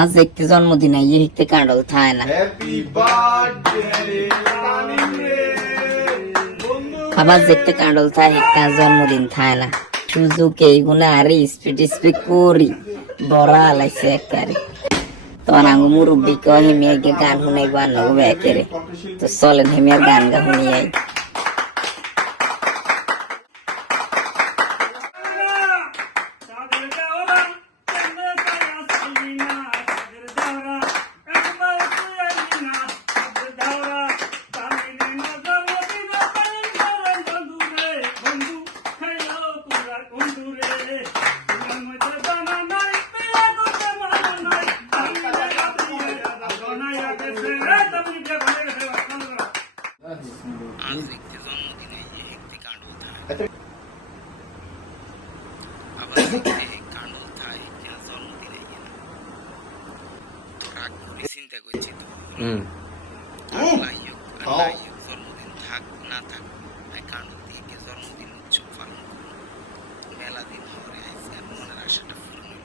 আজ একটি জন্মদিন আইয়ে হিকতে কাঁডল থায় না। আবার দেখতে কাঁডল থায় হিকতে জন্মদিন থায় না। সুযোগ এইগুলা আরে স্পিড করি বড়া আলাইছে একারে। তখন আঙ্গু মুরব্বী কয় হেমিয়াকে গান শুনাইবো আর নগো একেরে। তো চলেন হেমিয়ার গান গা শুনিয়াই। আজ একটি জন্মদিনে একটি কাণ্ডল থায় আবার কাণ্ডল থায় জন্মদিনে তো রাগ করে চিন্তা করছি তো জন্মদিন থাক না থাক কাণ্ডল দিয়ে জন্মদিন উৎসব পালন করুন মেলা দিন হরে আইসে মনের আশাটা পূরণ হইল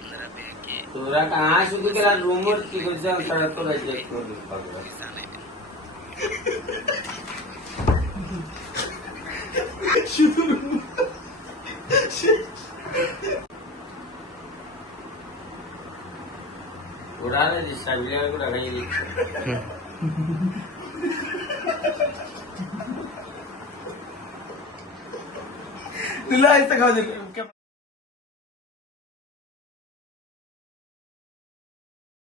ওনারা ব্যাকে তোরা কাহা শুধু কেরা রুমর কি করছে তারা তো রাজ্য করবে জানাইবেন ওরা সাবিলা করে রাখাই দিচ্ছে तुला ऐसा खाऊ दे